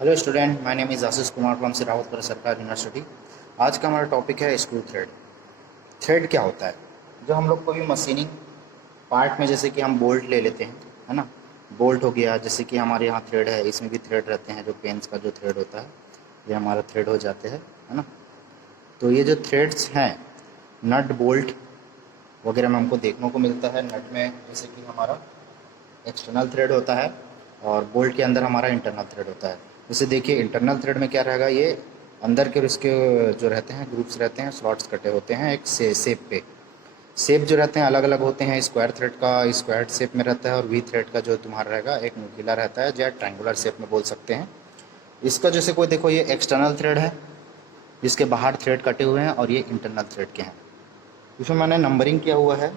Hello student, my name is Ashish Kumar from Sirawatpur Sarkar university. आज का हमारा टॉपिक है स्क्रू थ्रेड। थ्रेड क्या होता है? जो हम लोग कोई मशीनिंग पार्ट में, जैसे कि हम बोल्ट ले लेते हैं, है ना। बोल्ट हो गया, जैसे कि हमारे यहाँ थ्रेड है, इसमें भी थ्रेड रहते हैं। जो पेन्स का जो थ्रेड होता है, ये हमारा थ्रेड हो जाते हैं, है ना। तो ये जो थ्रेड्स हैं, नट बोल्ट वगैरह में हमको देखने को मिलता है। नट में जैसे कि हमारा एक्सटर्नल थ्रेड होता है और बोल्ट के अंदर हमारा इंटरनल थ्रेड होता है। जैसे देखिए, इंटरनल थ्रेड में क्या रहेगा, ये अंदर के उसके जो रहते हैं ग्रुप्स रहते हैं, स्लॉट्स कटे होते हैं एक शेप पे। शेप जो रहते हैं अलग अलग होते हैं। स्क्वायर थ्रेड का स्क्वायर शेप में रहता है और वी थ्रेड का जो तुम्हारा रहेगा एक नुकीला रहता है, या ट्रायंगुलर शेप में बोल सकते हैं। इसका जैसे कोई देखो, ये एक्सटर्नल थ्रेड है जिसके बाहर थ्रेड कटे हुए हैं, और ये इंटरनल थ्रेड के हैं। इसमें मैंने नंबरिंग किया हुआ है,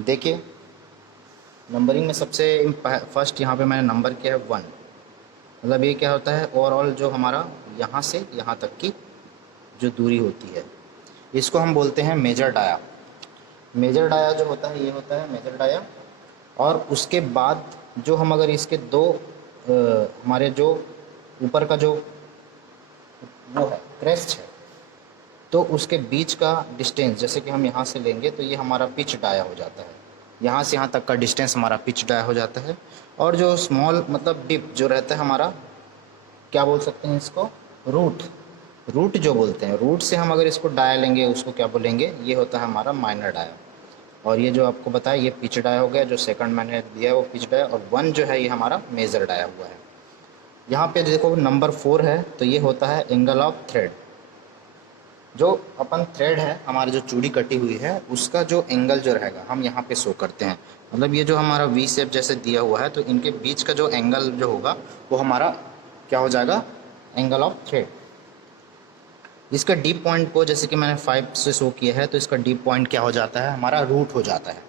देखिए। नंबरिंग में सबसे फर्स्ट यहाँ पे मैंने नंबर किया है 1। मतलब ये क्या होता है, ओवरऑल जो हमारा यहाँ से यहाँ तक की जो दूरी होती है, इसको हम बोलते हैं मेजर डाया। मेजर डाया जो होता है, ये होता है मेजर डाया। और उसके बाद जो हम अगर इसके दो हमारे जो ऊपर का जो वो है क्रेस्ट है, तो उसके बीच का डिस्टेंस, जैसे कि हम यहाँ से लेंगे तो ये हमारा पिच डाया हो जाता है। यहाँ से यहाँ तक का डिस्टेंस हमारा पिच डाया हो जाता है। और जो स्मॉल मतलब डिप जो रहता है हमारा, क्या बोल सकते हैं इसको, रूट। रूट जो बोलते हैं, रूट से हम अगर इसको डाया लेंगे, उसको क्या बोलेंगे, ये होता है हमारा माइनर डाया। और ये जो आपको बताया, ये पिच डाया हो गया। जो सेकंड मैंने दिया है वो पिच डाया, और 1 जो है ये हमारा मेजर डाया हुआ है। यहाँ पे देखो नंबर 4 है, तो ये होता है एंगल ऑफ थ्रेड। जो अपन थ्रेड है, हमारी जो चूड़ी कटी हुई है, उसका जो एंगल जो रहेगा हम यहाँ पे शो करते हैं। मतलब ये जो हमारा वी शेप जैसे दिया हुआ है, तो इनके बीच का जो एंगल जो होगा वो हमारा क्या हो जाएगा, एंगल ऑफ थ्रेड। इसका डीप पॉइंट को, जैसे कि मैंने 5 से शो किया है, तो इसका डीप पॉइंट क्या हो जाता है, हमारा रूट हो जाता है।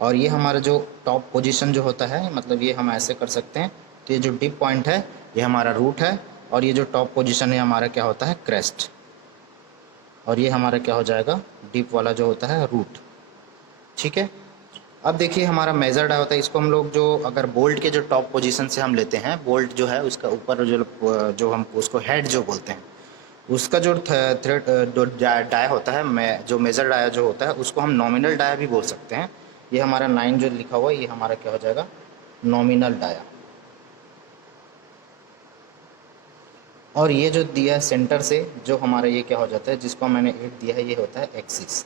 और ये हमारा जो टॉप पोजीशन जो होता है, मतलब ये हम ऐसे कर सकते हैं, तो ये जो डीप पॉइंट है ये हमारा रूट है, और ये जो टॉप पोजीशन है हमारा क्या होता है, क्रेस्ट। और ये हमारा क्या हो जाएगा, डीप वाला जो होता है रूट। ठीक है। अब देखिए, हमारा मेजर डाया होता है, इसको हम लोग जो अगर बोल्ट के जो टॉप पोजीशन से हम लेते हैं, बोल्ट जो है उसका ऊपर जो हम उसको हेड जो बोलते हैं, उसका जो थ्रेड जो डाया होता है, जो मेजर डाया जो होता है, उसको हम नॉमिनल डाया भी बोल सकते हैं। ये हमारा 9 जो लिखा हुआ है, ये हमारा क्या हो जाएगा, नॉमिनल डाया। और ये जो दिया है सेंटर से, जो हमारा ये क्या हो जाता है, जिसको मैंने 8 दिया है, ये होता है एक्सिस।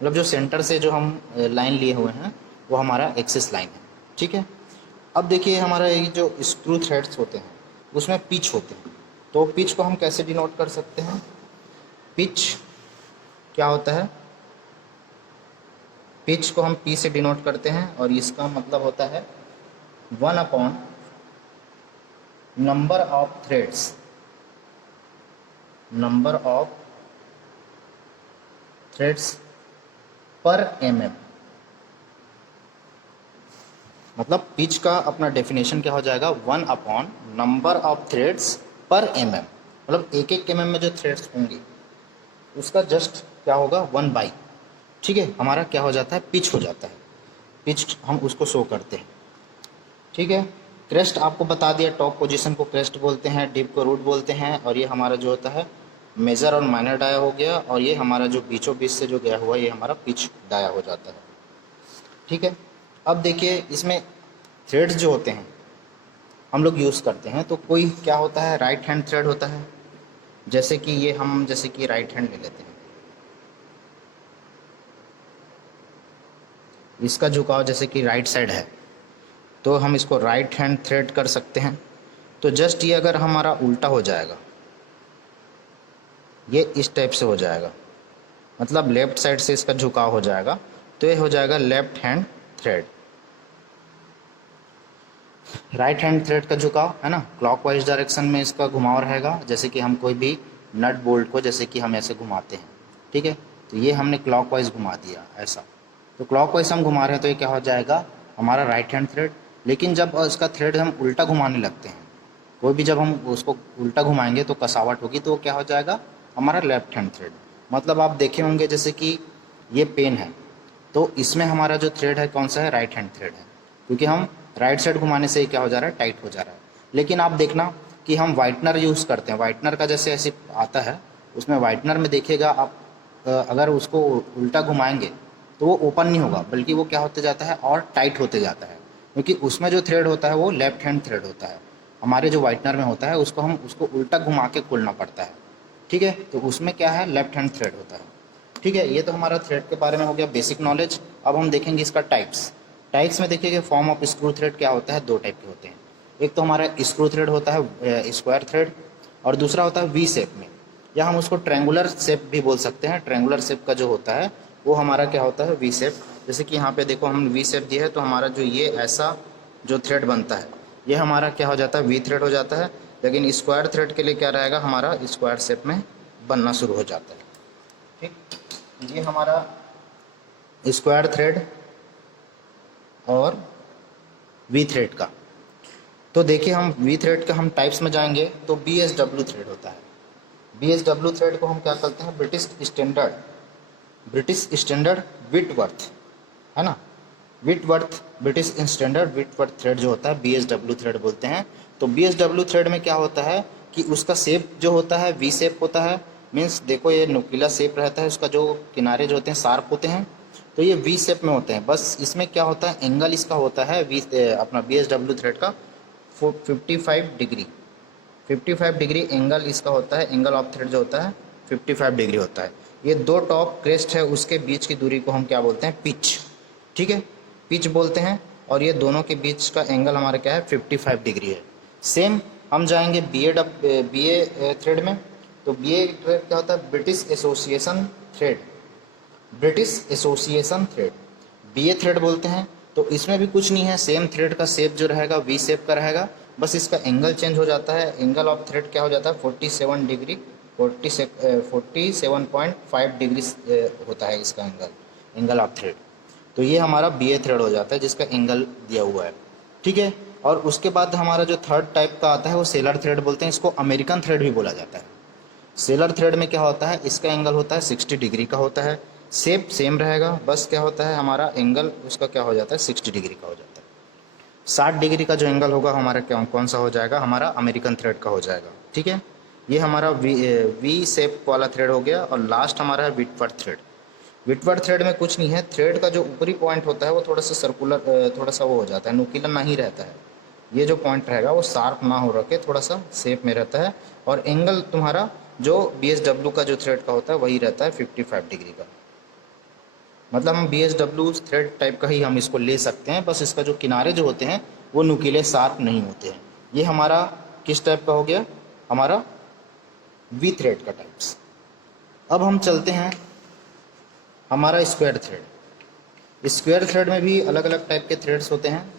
मतलब जो सेंटर से जो हम लाइन लिए हुए हैं वो हमारा एक्सिस लाइन है। ठीक है। अब देखिए, हमारा ये जो स्क्रू थ्रेड्स होते हैं उसमें पिच होते हैं। तो पिच को हम कैसे डिनोट कर सकते हैं? पिच क्या होता है, पिच को हम पी से डिनोट करते हैं, और इसका मतलब होता है 1 number of threads, number of threads पर mm। मतलब पिच का अपना डेफिनेशन क्या हो जाएगा, 1 नंबर ऑफ थ्रेड्स पर mm। मतलब एक एक mm में जो थ्रेड्स होंगे उसका जस्ट क्या होगा, 1/। ठीक है, हमारा क्या हो जाता है, पिच हो जाता है। पिच हम उसको शो करते हैं। ठीक है। क्रेस्ट आपको बता दिया, टॉप पोजीशन को क्रेस्ट बोलते हैं, डिप को रूट बोलते हैं। और ये हमारा जो होता है मेजर और माइनर डाया हो गया, और ये हमारा जो बीचों बीच से जो गया हुआ ये हमारा पिच डाया हो जाता है। ठीक है। अब देखिए, इसमें थ्रेड्स जो होते हैं हम लोग यूज़ करते हैं, तो कोई क्या होता है, राइट हैंड थ्रेड होता है। जैसे कि ये हम, जैसे कि राइट हैंड ले लेते हैं, इसका झुकाव जैसे कि राइट साइड है, तो हम इसको राइट हैंड थ्रेड कर सकते हैं। तो जस्ट ये अगर हमारा उल्टा हो जाएगा, ये इस टाइप से हो जाएगा, मतलब लेफ्ट साइड से इसका झुकाव हो जाएगा, तो ये हो जाएगा left hand thread. Right hand thread का झुकाव है ना, क्लॉकवाइज डायरेक्शन में इसका घुमाव रहेगा। जैसे कि हम कोई भी नट बोल्ट को जैसे कि हम ऐसे घुमाते हैं, ठीक है, तो ये हमने क्लॉकवाइज घुमा दिया ऐसा, तो क्लॉकवाइज हम घुमा रहे हैं, तो ये क्या हो जाएगा, हमारा राइट हैंड थ्रेड। लेकिन जब इसका थ्रेड हम उल्टा घुमाने लगते हैं, कोई भी जब हम उसको उल्टा घुमाएंगे तो कसावट होगी, तो वो क्या हो जाएगा, हमारा लेफ्ट हैंड थ्रेड। मतलब आप देखे होंगे, जैसे कि ये पेन है, तो इसमें हमारा जो थ्रेड है कौन सा है, राइट हैंड थ्रेड है, क्योंकि हम राइट साइड घुमाने से ही क्या हो जा रहा है, टाइट हो जा रहा है। लेकिन आप देखना, कि हम वाइटनर यूज़ करते हैं, वाइटनर का जैसे ऐसे आता है, उसमें वाइटनर में देखिएगा आप अगर उसको उल्टा घुमाएंगे तो वो ओपन नहीं होगा, बल्कि वो क्या होते जाता है और टाइट होते जाता है, क्योंकि उसमें जो थ्रेड होता है वो लेफ्ट हैंड थ्रेड होता है। हमारे जो वाइटनर में होता है उसको उल्टा घुमा के खोलना पड़ता है, ठीक है, तो उसमें क्या है, लेफ्ट हैंड थ्रेड होता है। ठीक है, ये तो हमारा थ्रेड के बारे में हो गया बेसिक नॉलेज। अब हम देखेंगे इसका टाइप्स। टाइप्स में देखिए फॉर्म ऑफ स्क्रू थ्रेड क्या होता है, दो टाइप के होते हैं। एक तो हमारा स्क्रू थ्रेड होता है स्क्वायर थ्रेड, और दूसरा होता है वी शेप में, या हम उसको ट्रायंगुलर शेप भी बोल सकते हैं। ट्रायंगुलर शेप का जो होता है वो हमारा क्या होता है, वी शेप। जैसे कि यहाँ पे देखो हम वी शेप दिया है, तो हमारा जो ये ऐसा जो थ्रेड बनता है ये हमारा क्या हो जाता है, वी थ्रेड हो जाता है। लेकिन स्क्वायर थ्रेड के लिए क्या रहेगा, हमारा स्क्वायर शेप में बनना शुरू हो जाता है। ठीक, ये हमारा स्क्वायर थ्रेड और वी थ्रेड का। तो देखिए हम वी थ्रेड का हम टाइप्स में जाएंगे तो BSW थ्रेड होता है। BSW थ्रेड को हम क्या कहते हैं, ब्रिटिश स्टैंडर्ड विटवर्थ, है ना, Whitworth, British standard Whitworth thread जो होता है BSW थ्रेड बोलते हैं। तो BSW थ्रेड में क्या होता है कि उसका शेप जो होता है वी शेप होता है। मीन्स देखो ये नुकीला शेप रहता है, उसका जो किनारे जो होते हैं शार्प होते हैं, तो ये वी शेप में होते हैं। बस इसमें क्या होता है, एंगल इसका होता है अपना BSW थ्रेड का 55 डिग्री, 55 डिग्री एंगल इसका होता है। एंगल ऑफ थ्रेड जो होता है 55 डिग्री होता है। ये दो टॉप क्रेस्ट है उसके बीच की दूरी को हम क्या बोलते हैं, पिच। ठीक है, पिच बोलते हैं। और ये दोनों के बीच का एंगल हमारा क्या है, 55 डिग्री है। सेम हम जाएंगे BA थ्रेड में। तो BA थ्रेड क्या होता है, British association thread, British association thread BA thread बोलते हैं। तो इसमें भी कुछ नहीं है, सेम थ्रेड का शेप जो रहेगा वी शेप का रहेगा, बस इसका एंगल चेंज हो जाता है। एंगल ऑफ थ्रेड क्या हो जाता है, 47 डिग्री, 47.5 डिग्री होता है इसका एंगल ऑफ थ्रेड। तो ये हमारा BA थ्रेड हो जाता है जिसका एंगल दिया हुआ है। ठीक है, और उसके बाद हमारा जो थर्ड टाइप का आता है वो सेलर थ्रेड बोलते हैं। इसको अमेरिकन थ्रेड भी बोला जाता है। सेलर थ्रेड में क्या होता है, इसका एंगल होता है 60 डिग्री का होता है। शेप सेम रहेगा, बस क्या होता है हमारा एंगल उसका क्या हो जाता है, 60 डिग्री का हो जाता है। 60 डिग्री का जो एंगल होगा हमारा क्या कौन सा हो जाएगा, हमारा अमेरिकन थ्रेड का हो जाएगा। ठीक है, ये हमारा वी शेप वाला थ्रेड हो गया। और लास्ट हमारा है विटवर्थ थ्रेड। विटवर्थ थ्रेड में कुछ नहीं है, थ्रेड का जो ऊपरी पॉइंट होता है वो थोड़ा सा सर्कुलर, थोड़ा सा वो हो जाता है, नुकीला नहीं रहता है। ये जो पॉइंट रहेगा वो शार्प ना हो रखे, थोड़ा सा शेप में रहता है। और एंगल तुम्हारा जो BSW का जो थ्रेड का होता है वही रहता है 55 डिग्री का। मतलब हम BSW थ्रेड टाइप का ही हम इसको ले सकते हैं, बस इसका जो किनारे जो होते हैं वो नुकीले शार्प नहीं होते हैं। ये हमारा किस टाइप का हो गया, हमारा वी थ्रेड का टाइप्स। अब हम चलते हैं हमारा स्क्वायर थ्रेड। स्क्वायर थ्रेड में भी अलग अलग टाइप के थ्रेड्स होते हैं।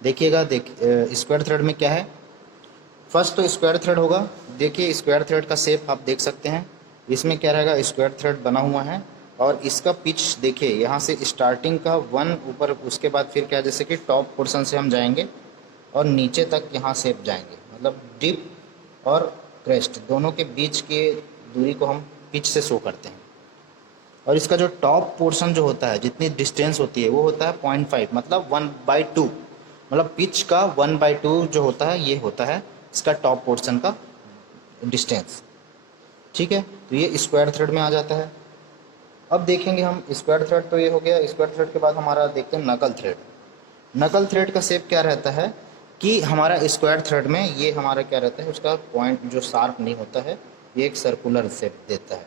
देखिएगा, स्क्वायर थ्रेड में क्या है, फर्स्ट तो स्क्वायर थ्रेड होगा। देखिए स्क्वायर थ्रेड का शेप आप देख सकते हैं, इसमें क्या रहेगा, स्क्वायर थ्रेड बना हुआ है। और इसका पिच देखिए, यहाँ से स्टार्टिंग का 1 ऊपर, उसके बाद फिर क्या, जैसे कि टॉप पोर्शन से हम जाएंगे और नीचे तक यहाँ से जाएंगे, मतलब डिप और क्रेस्ट दोनों के बीच के दूरी को हम पिच से शो करते हैं। और इसका जो टॉप पोर्शन जो होता है, जितनी डिस्टेंस होती है वो होता है 0.5, मतलब 1/2, मतलब पिच का 1/2 जो होता है ये होता है इसका टॉप पोर्शन का डिस्टेंस। ठीक है, तो ये स्क्वायर थ्रेड में आ जाता है। अब देखेंगे हम स्क्वायर थ्रेड, तो ये हो गया। स्क्वायर थ्रेड के बाद हमारा देखते हैं नकल थ्रेड। नकल थ्रेड का शेप क्या रहता है कि हमारा स्क्वायर थ्रेड में ये हमारा क्या रहता है, उसका पॉइंट जो शार्प नहीं होता है, ये एक सर्कुलर शेप देता है,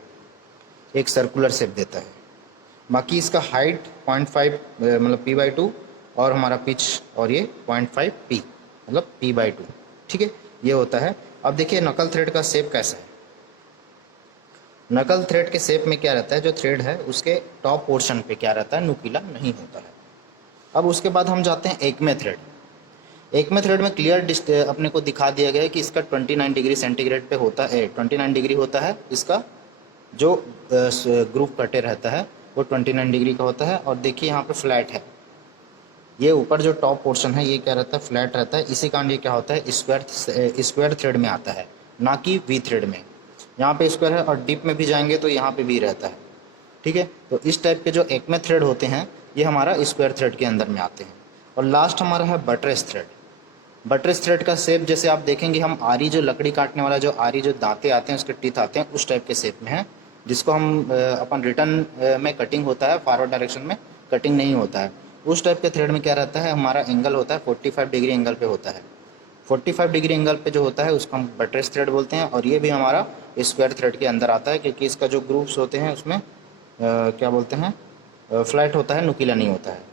एक सर्कुलर शेप देता है। बाकी इसका हाइट 0.5 मतलब P/2, और हमारा पिच और ये 0.5 P मतलब P/2। ठीक है, ये होता है। अब देखिए नकल थ्रेड का शेप कैसा है। नकल थ्रेड के शेप में क्या रहता है, जो थ्रेड है उसके टॉप पोर्शन पे क्या रहता है, नुकीला नहीं होता है। अब उसके बाद हम जाते हैं एकमे थ्रेड। एकमे थ्रेड में क्लियर अपने को दिखा दिया गया है कि इसका 29 डिग्री सेंटीग्रेड पे होता है, 29 डिग्री होता है इसका जो ग्रुप कटे रहता है वो 29 डिग्री का होता है। और देखिए यहाँ पे फ्लैट है, ये ऊपर जो टॉप पोर्शन है ये क्या रहता है, फ्लैट रहता है। इसी कारण ये क्या होता है, स्क्वायर थ्रेड में आता है, ना कि वी थ्रेड में। यहाँ पे स्क्वायर है और डीप में भी जाएंगे तो यहाँ पे भी रहता है। ठीक है, तो इस टाइप के जो एकमे थ्रेड होते हैं ये हमारा स्क्वायर थ्रेड के अंदर में आते हैं। और लास्ट हमारा है बटरेस थ्रेड। बटरेस थ्रेड का शेप जैसे आप देखेंगे, हम आरी जो लकड़ी काटने वाला जो आरी जो दांते आते हैं उसके टीथ आते हैं उस टाइप के शेप में है, जिसको हम अपन रिटर्न में कटिंग होता है, फॉरवर्ड डायरेक्शन में कटिंग नहीं होता है। उस टाइप के थ्रेड में क्या रहता है, हमारा एंगल होता है 45 डिग्री एंगल पे होता है। 45 डिग्री एंगल पे जो होता है उसको हम बटरेस थ्रेड बोलते हैं। और ये भी हमारा स्क्वायर थ्रेड के अंदर आता है, क्योंकि इसका जो ग्रूव्स होते हैं उसमें क्या बोलते हैं, फ्लैट होता है, नुकीला नहीं होता है।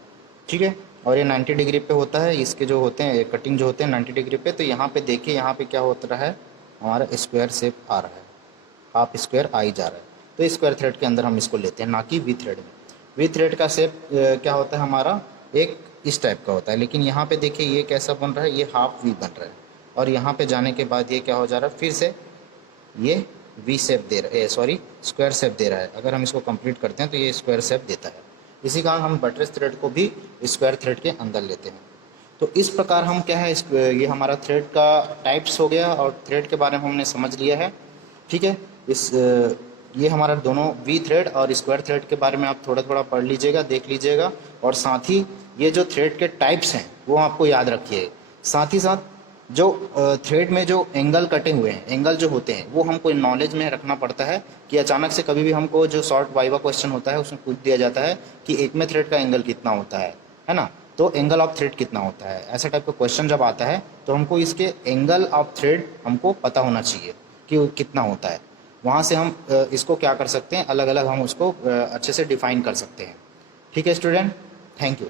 ठीक है, और ये 90 डिग्री पे होता है, इसके जो होते हैं कटिंग जो होते हैं 90 डिग्री पे। तो यहाँ पे देखिए, यहाँ पे क्या होता रहा है, हमारा स्क्वायर शेप आ रहा है, हाफ स्क्वायर आ ही जा रहा है। तो स्क्वायर थ्रेड के अंदर हम इसको लेते हैं, ना कि वी थ्रेड में। वी थ्रेड का शेप क्या होता है हमारा, एक इस टाइप का होता है, लेकिन यहाँ पे देखिए ये कैसा बन रहा है, ये हाफ वी बन रहा है। और यहाँ पे जाने के बाद ये क्या हो जा रहा है, फिर से ये वी शेप दे रहा है, सॉरी स्क्वायर शेप दे रहा है। अगर हम इसको कंप्लीट करते हैं तो ये स्क्वायर शेप देता है। इसी कारण हम बटरेस थ्रेड को भी स्क्वायर थ्रेड के अंदर लेते हैं। तो इस प्रकार हम क्या है, ये हमारा थ्रेड का टाइप्स हो गया और थ्रेड के बारे में हमने समझ लिया है। ठीक है, ये हमारा दोनों वी थ्रेड और स्क्वायर थ्रेड के बारे में आप थोड़ा थोड़ा पढ़ लीजिएगा, देख लीजिएगा। और साथ ही ये जो थ्रेड के टाइप्स हैं वो आपको याद रखिए। साथ ही साथ जो थ्रेड में जो एंगल कटे हुए हैं, एंगल जो होते हैं वो हमको नॉलेज में रखना पड़ता है, कि अचानक से कभी भी हमको जो शॉर्ट वाइवा क्वेश्चन होता है उसमें पूछ दिया जाता है कि एक में थ्रेड का एंगल कितना होता है ना, तो एंगल ऑफ थ्रेड कितना होता है। ऐसा टाइप का क्वेश्चन जब आता है तो हमको इसके एंगल ऑफ थ्रेड हमको पता होना चाहिए कि वो कितना होता है। वहाँ से हम इसको क्या कर सकते हैं, अलग अलग हम उसको अच्छे से डिफाइन कर सकते हैं। ठीक है स्टूडेंट, थैंक यू।